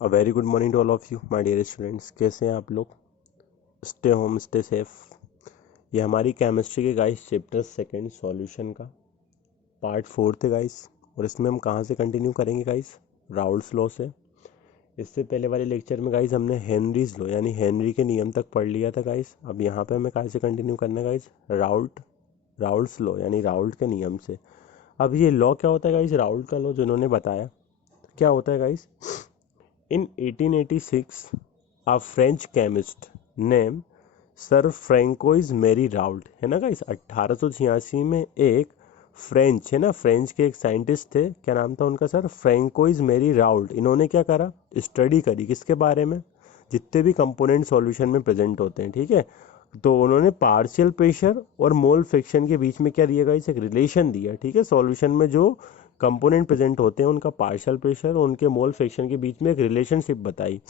A very good morning to all of you my dear students. कैसे हैं आप लोग? Stay home stay safe. ये हमारी केमिस्ट्री के गाइस चैप्टर सेकंड सॉल्यूशन का पार्ट 4 है गाइस। और इसमें हम कहाँ से कंटिन्यू करेंगे गाइस? राउल्ट्स लॉ से। इससे पहले वाले लेक्चर में गाइस हमने हेनरीज लॉ यानी हेनरी के नियम तक पढ़ लिया था गाइस। अब यहाँ पे हमें कहाँ से कंटिन्यू करना है गाइस? राउल्ट्स लॉ यानी राउल्ट के नियम से। अब ये लॉ क्या होता है गाइस? राउल्ट का लॉ जो इन्होंने बताया क्या होता है guys? In 1886, a French chemist named Sir Francois Marie Raoult है ना गाइस। 1886 में एक फ्रेंच है ना, फ्रेंच के एक साइंटिस्ट थे, क्या नाम था उनका? Sir Francois Marie Raoult. इन्होंने क्या करा? स्टडी करी किसके बारे में? जितने भी कंपोनेंट सॉल्यूशन में प्रेजेंट होते हैं, ठीक है। तो उन्होंने पार्शियल प्रेशर और मोल फ्रैक्शन के बीच में क्या दिया गाइस? एक रिलेशन दिया, ठीक है। सॉल्यूशन में जो कंपोनेंट प्रेजेंट होते हैं उनका पार्शियल प्रेशर और उनके मोल फ्रैक्शन के बीच में एक रिलेशनशिप बताई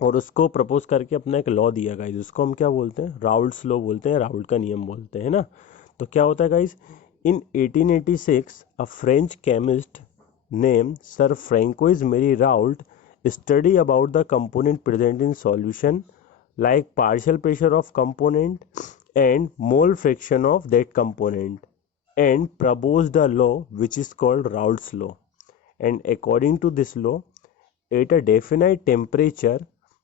और उसको प्रपोज करके अपना एक लॉ दिया गाइस। उसको हम क्या बोलते हैं? राउल्ट्स लॉ बोलते हैं, राउल्ट का नियम बोलते हैं ना। तो क्या होता है guys? In 1886 a French chemist name Sir Francois Marie Raoult study about the component present in solution like partial pressure of component and mole fraction of that component and proposed a law which is called Raoult's law. And according to this law, at a definite temperature,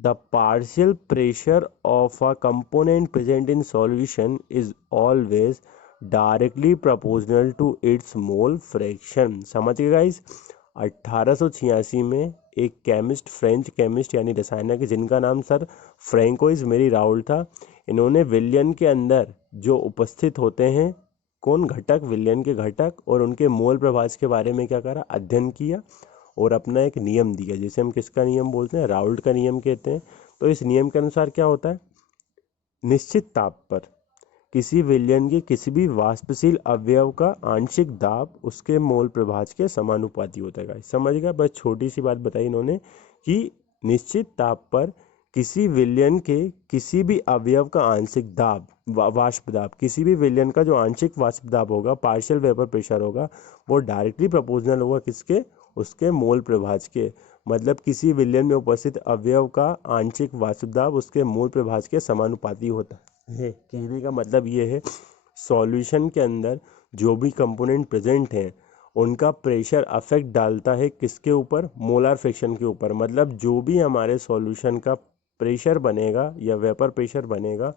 the partial pressure of a component present in solution is always directly proportional to its mole fraction. समझ गए guys? 1886 में एक chemist, French chemist यानी रसायनज्ञ जिनका नाम sir Francois Marie Raoult था, इन्होंने विलयन के अंदर जो उपस्थित होते हैं कौन घटक, विलयन के घटक और उनके मोल प्रभाज के बारे में क्या करा? अध्ययन किया और अपना एक नियम दिया, जिसे हम किसका नियम बोलते हैं? राउल्ट का नियम कहते हैं। तो इस नियम के अनुसार क्या होता है? निश्चित ताप पर किसी विलयन के किसी भी वाष्पशील अवयव का आंशिक दाब उसके मोल प्रभाज के समानुपाती होता है गाइस। समझ गया? बस छोटी सी बात बताई इन्होंने कि निश्चित ताप पर किसी विलयन के किसी भी अवयव का आंशिक दाब, वाष्प दाब, किसी भी विलयन का जो आंशिक वाष्प दाब होगा, पार्शियल वेपर प्रेशर होगा, वो डायरेक्टली प्रोपोर्शनल होगा किसके? उसके मोल प्रभाज के। मतलब किसी विलयन में उपस्थित अवयव का आंशिक वाष्प दाब उसके मोल प्रभाज के समानुपाती होता है। कहने का मतलब ये है, सॉल्यूशन के अंदर जो भी कंपोनेंट प्रेजेंट हैं उनका प्रेशर अफेक्ट डालता है किसके ऊपर? मोलार फ्रैक्शन के ऊपर। मतलब जो भी हमारे सॉल्यूशन का प्रेशर बनेगा या वेपर प्रेशर बनेगा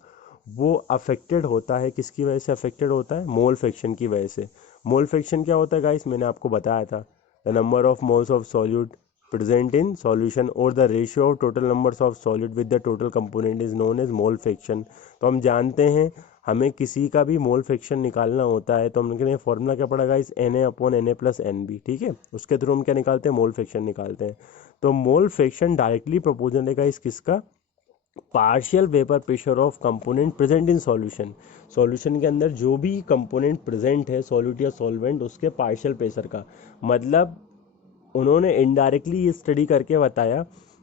वो अफेक्टेड होता है, किसकी वजह से अफेक्टेड होता है? मोल फ्रैक्शन की वजह से। मोल फ्रैक्शन क्या होता है गाइस? मैंने आपको बताया था, the number of moles of solute present in solution or the ratio of total numbers of solid with the total component is known as mole fraction। तो हम जानते हैं हमें किसी का भी मोल फ्रैक्शन निकालना होता है तो हमने फॉर्मूला क्या पढ़ा गाइस? Na/Na+NB, ठीक है। उसके थ्रू हम क्या निकालते हैं? मोल फ्रैक्शन निकालते हैं। तो मोल फ्रैक्शन डायरेक्टली प्रोपोर्शनल है गाइस किसका? Partial vapour pressure of component present in solution. Solution के अंदर जो भी कंपोनेंट प्रेजेंट है, सॉल्यूट या सॉल्वेंट, उसके पार्शियल प्रेशर का। मतलब उन्होंने इनडायरेक्टली ये स्टडी करके बताया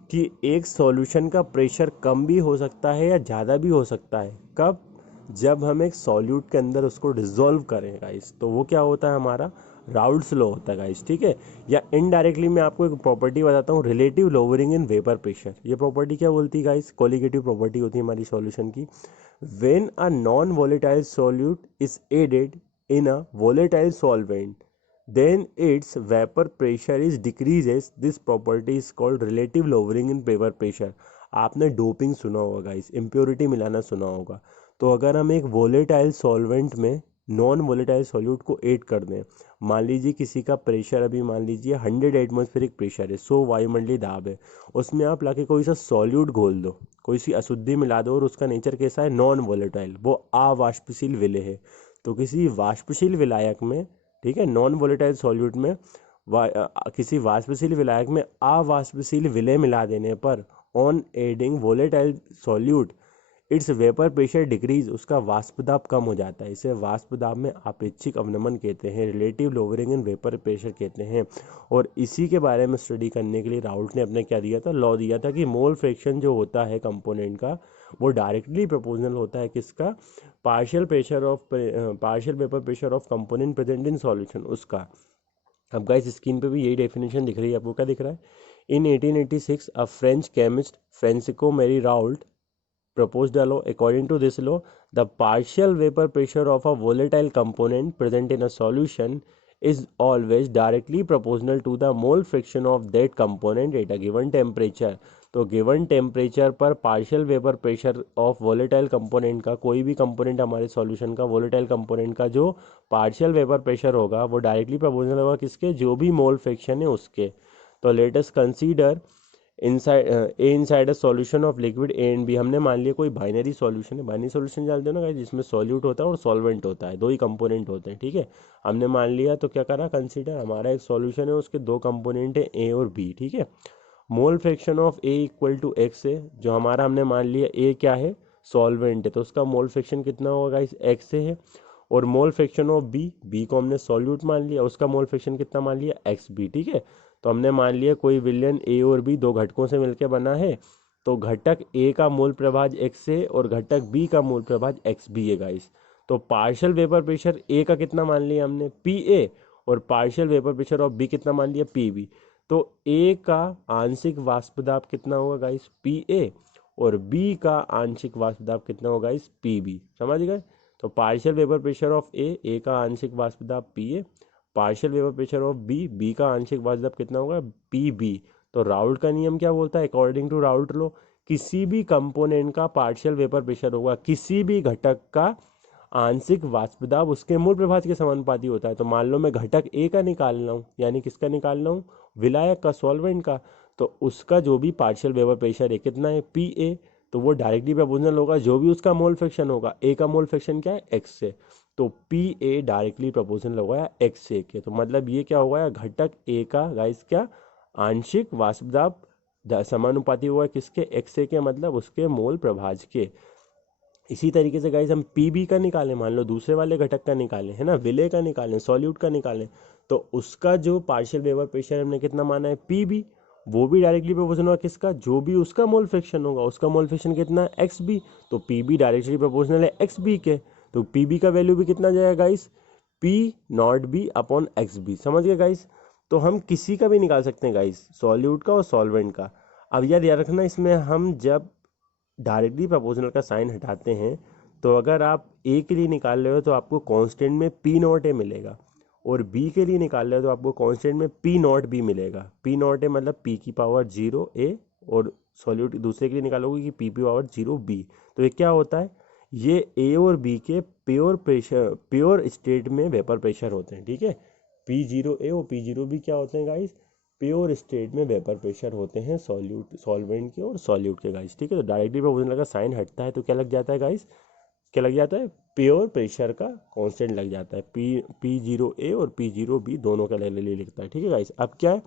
कि एक सॉल्यूशन का प्रेशर कम भी हो सकता है या ज़्यादा भी हो सकता है। कब? जब हम एक सॉल्यूट के अंदर उसको डिसॉल्व करें गाइस, तो वो क्या होता है? हमारा राउल्ट्स लॉ होता है गाइस, ठीक है। या इनडायरेक्टली मैं आपको एक प्रॉपर्टी बताता हूँ, relative lowering in vapour pressure. ये प्रॉपर्टी क्या बोलती है गाइस? कोलिगेटिव प्रॉपर्टी होती है हमारी सॉल्यूशन की। When a non volatile solute is added in a volatile solvent then its vapor pressure is decreases। this property is called relative lowering in vapor pressure। आपने doping सुना होगा guys, impurity मिलाना सुना होगा। तो अगर हम एक वोलेटाइल सॉल्वेंट में नॉन वोलेटाइल सॉल्यूट को ऐड कर दें, मान लीजिए किसी का प्रेशर अभी मान लीजिए 100 एटमॉस्फेरिक प्रेशर है, 100 वायुमंडलीय दाब है, उसमें आप लाके कोई सा सॉल्यूट घोल दो, कोई सी अशुद्धि मिला दो और उसका नेचर कैसा है? नॉन वोलेटाइल, वो अवाष्पशील विलय है। तो किसी वाष्पशील विलायक में, ठीक है, नॉन वोलेटाइल सॉल्यूट में किसी वाष्पशील विलायक में अवाष्पशील विलय मिला देने पर on adding volatile solute it's vapour pressure decrease, उसका वाष्प दाब कम हो जाता है। इसे वाष्प दाब में आपेक्षिक अवनमन कहते हैं, relative lowering in vapour pressure कहते हैं। और इसी के बारे में स्टडी करने के लिए राउल्ट ने अपने क्या दिया था? लॉ दिया था कि मोल फ्रैक्शन जो होता है कंपोनेंट का वो डायरेक्टली प्रोपोर्शनल होता है किसका? Partial vapour pressure of component present in solution, उसका। अब गाइस स्क्रीन पे भी यही डेफिनेशन दिख रही है आपको, क्या दिख रहा है? इन 1886 अ फ्रेंच केमिस्ट फ्रांसिस्को मेरी Raoult proposed a law. According to this law, the partial vapor pressure of a volatile component present in a solution is always directly proportional to the mole fraction of that component at a given temperature. तो given temperature पर partial vapour pressure of volatile component का, कोई भी component हमारे solution का volatile component का जो partial vapour pressure होगा वो डायरेक्टली प्रोपोर्शनल होगा किसके, जो भी मोल फ्रैक्शन है उसके. तो let us consider inside a solution of liquid A and B. हमने मान लिया कोई बाइनरी सॉल्यूशन है. बाइनरी सॉल्यूशन जानते हो ना गाइस, जिसमें सॉल्यूट होता है और सॉल्वेंट होता है, दो ही कंपोनेंट होते हैं. ठीक है, हमने मान लिया तो क्या करा, कंसीडर हमारा एक सॉल्यूशन है, उसके दो कंपोनेंट है ए और बी. ठीक है, mole fraction of A equal to x है. जो हमारा हमने मान लिया ए क्या है, सॉल्वेंट है, तो उसका मोल फ्रैक्शन कितना होगा गाइस, एक्स से है. और mole fraction of B, B को हमने सॉल्यूट मान लिया, उसका मोल फ्रैक्शन कितना मान लिया, एक्स बी. ठीक है, तो हमने मान लिया कोई विलयन ए और बी दो घटकों से मिलकर बना है, तो घटक ए का मोल प्रभाज एक्स है और घटक बी का मोल प्रभाज एक्स बी है गाइस. तो पार्शियल वेपर प्रेशर ए का कितना मान लिया हमने, पी ए, और partial vapour pressure of B कितना मान लिया, पी बी. तो ए का आंशिक वाष्प दाब कितना होगा गाइस, पी ए, और बी का आंशिक वाष्प दाब कितना होगा गाइस, पी बी. समझ गए. तो partial vapour pressure of A का आंशिक वाष्प दाब P A, partial vapour pressure of B, B का आंशिक वाष्प दाब कितना होगा, पी बी. तो राउल्ट का नियम क्या बोलता है, अकॉर्डिंग टू राउल्ट लॉ, किसी भी कंपोनेंट का पार्शियल वेपर प्रेशर होगा किसी भी घटक का आंशिक वाष्प दाब उसके मूल प्रभाज के समानुपाती होता है. तो मान लो मैं घटक ए का निकाल रहा हूँ, यानी किसका निकाल रहा हूँ, विलायक का, सॉल्वेंट का, तो उसका जो भी पार्शियल वेपर प्रेशर है कितना है, पी ए, तो वो डायरेक्टली प्रोपोर्शनल होगा जो भी उसका मोल फ्रैक्शन होगा. ए का मोल फ्रैक्शन क्या है, एक्स से, तो पी ए डायरेक्टली प्रोपोर्शनल होगा एक्स से के. तो मतलब ये क्या होगा, घटक ए का गाइस क्या, आंशिक वाष्प दाब समानुपाती हुआ किसके, एक्स से के, मतलब उसके मोल प्रभाज के. इसी तरीके से गाइस हम पी बी का निकालें, मान लो दूसरे वाले घटक का निकालें, है ना, विलय का निकालें, सॉल्यूट का निकालें, तो उसका जो पार्शियल वेपर प्रेशर हमने कितना माना है, पी बी, वो भी डायरेक्टली प्रोपोर्शनल होगा किसका, जो भी उसका मोल फ्रैक्शन होगा, उसका मोल फ्रैक्शन कितना है, एक्स बी. तो पी बी डायरेक्टली प्रोपोर्शनल है एक्स बी के, तो पी बी का वैल्यू भी कितना जाएगा guys, P naught B upon x B. समझ गए गाइस. तो हम किसी का भी निकाल सकते हैं गाइस, सॉल्यूट का और सॉल्वेंट का. अब याद रखना, इसमें हम जब डायरेक्टली प्रोपोर्शनल का साइन हटाते हैं, तो अगर आप ए के लिए निकाल रहे हो तो आपको कांस्टेंट में पी नॉट ए मिलेगा, और बी के लिए निकाल रहे हो तो आपको कांस्टेंट में पी नॉट बी मिलेगा. पी नॉट ए मतलब पी की पावर 0 ए, और सॉल्यूट दूसरे के लिए निकालोगे कि पी की पावर 0 बी. तो ये क्या होता है, ये ए और बी के प्योर प्रेशर, प्योर स्टेट में वेपर प्रेशर होते हैं. ठीक है, P0 ए और P0 बी क्या होते हैं गाइस, प्योर स्टेट में वेपर प्रेशर होते हैं सॉल्यूट, सॉल्वेंट के और सॉल्यूट के गाइस. ठीक है, तो डायरेक्टली प्रोपोर्शनल का साइन हटता है तो क्या लग जाता है गाइस, क्या लग जाता है, प्योर प्रेशर का कांस्टेंट लग जाता है. P0 ए और P0 बी दोनों का ले लिखता है. ठीक है गाइस. अब क्या है,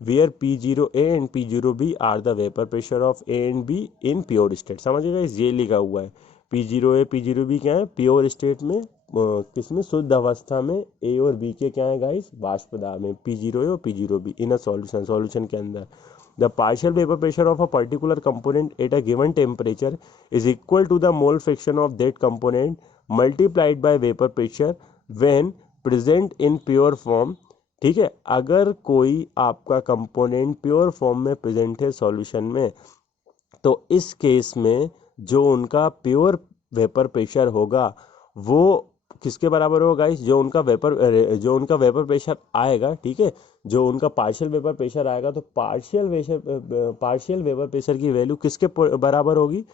where P0 A and P0 B are the vapour pressure of A and B in pure state. समझिए गाइस, ये लिखा हुआ है. P0 ए P0 बी क्या है, प्योर स्टेट में, किसमें, शुद्ध अवस्था में ए और बी के क्या है गाइस, वाष्प दाब में, P0 ए और P0 B in a solution, solution के अंदर. The partial vapour pressure of a particular component at a given temperature is equal to the mole fraction of that component multiplied by vapour pressure when present in pure form. ठीक है, अगर कोई आपका component pure form में present है solution में, तो इस केस में जो उनका प्योर वेपर प्रेशर होगा वो किसके बराबर होगा गाइस, जो उनका वेपर प्रेशर आएगा. ठीक है, जो उनका पार्शियल वेपर प्रेशर आएगा, तो पार्शियल वेपर प्रेशर की वैल्यू किसके बराबर होगी,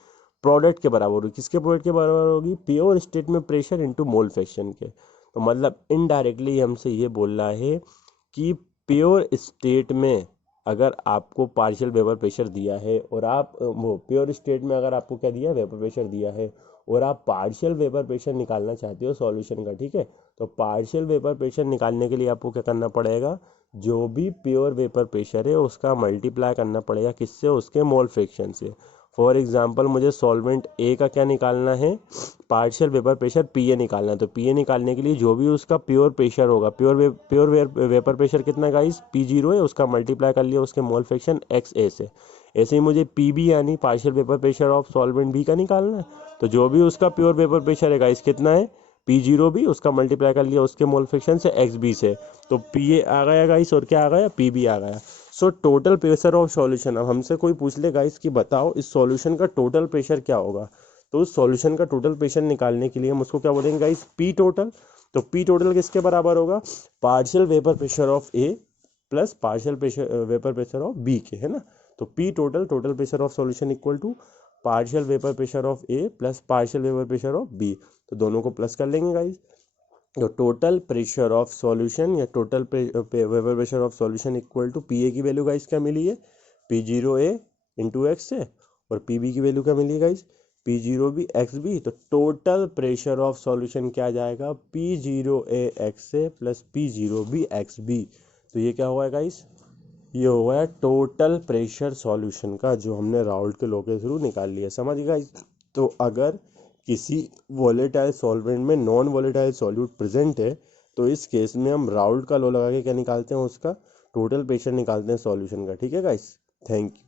प्रोडक्ट के बराबर होगी. किसके प्रोडक्ट के बराबर होगी, प्योर स्टेट में प्रेशर इनटू मोल फ्रैक्शन के. तो मतलब इनडायरेक्टली हमसे ये बोल रहा है कि प्योर स्टेट में अगर आपको पार्शियल वेपर प्रेशर दिया है, और आप वो प्योर स्टेट में अगर आपको क्या दिया है, वेपर प्रेशर दिया है, और आप पार्शियल वेपर प्रेशर निकालना चाहते हो सॉल्यूशन का. ठीक है, तो पार्शियल वेपर प्रेशर निकालने के लिए आपको क्या करना पड़ेगा, जो भी प्योर वेपर प्रेशर है उसका मल्टीप्लाई करना पड़ेगा किससे, उसके मोल फ्रैक्शन से. फॉर एग्जांपल मुझे सॉल्वेंट ए का क्या निकालना है, partial vapour pressure P A निकालना है. तो पी ए निकालने के लिए जो भी उसका प्योर प्रेशर होगा, प्योर वेपर प्रेशर कितना गाइस, P0 है, उसका मल्टीप्लाई कर लिया उसके मोल फ्रैक्शन एक्स ए से. ऐसे ही मुझे पी बी यानी partial vapour pressure of solvent B का निकालना है. तो जो भी उसका प्योर वेपर प्रेशर है गाइस कितना है, P0 भी, उसका मल्टीप्लाई कर लिया उसके मोल फ्रैक्शन से एक्स बी से. तो पी ए आ गया गाइस, और क्या आ गया, पी बी आ गया. So total pressure of solution, अब हमसे कोई पूछ ले गाइस कि बताओ इस सॉल्यूशन का टोटल प्रेशर क्या होगा, तो उस सॉल्यूशन का टोटल प्रेशर निकालने के लिए हम उसको क्या बोलेंगे गाइस, पी टोटल। तो पी टोटल किसके बराबर होगा, partial vapour pressure of A plus partial pressure vapour pressure of B के, है ना। तो P total, total pressure of solution equal to partial vapour pressure of A plus partial vapour pressure of B. तो दोनों को plus कर लेंगे guys. तो टोटल प्रेशर ऑफ सॉल्यूशन या total vapour pressure of solution equal to P ए की value guys क्या मिली है, P zero A into X है, और पी बी की वैल्यू क्या मिली है guys, P zero B X B. तो टोटल प्रेशर ऑफ सॉल्यूशन क्या जाएगा, P zero A X A plus P zero B X B. तो ये क्या हुआ गाइस, ये हुआ है टोटल प्रेशर सॉल्यूशन का, जो हमने राउल्ट के लॉ के थ्रू निकाल लिया, समझ गए गाइस। तो अगर किसी वोलेटाइल सॉल्वेंट में नॉन वोलेटाइल सॉल्यूट प्रेजेंट है, तो इस केस में हम राउल्ट का लॉ लगा के क्या निकालते हैं, उसका टोटल प्रेशर निकालते हैं सॉल्यूशन का, ठीक है गाइस। Thank you.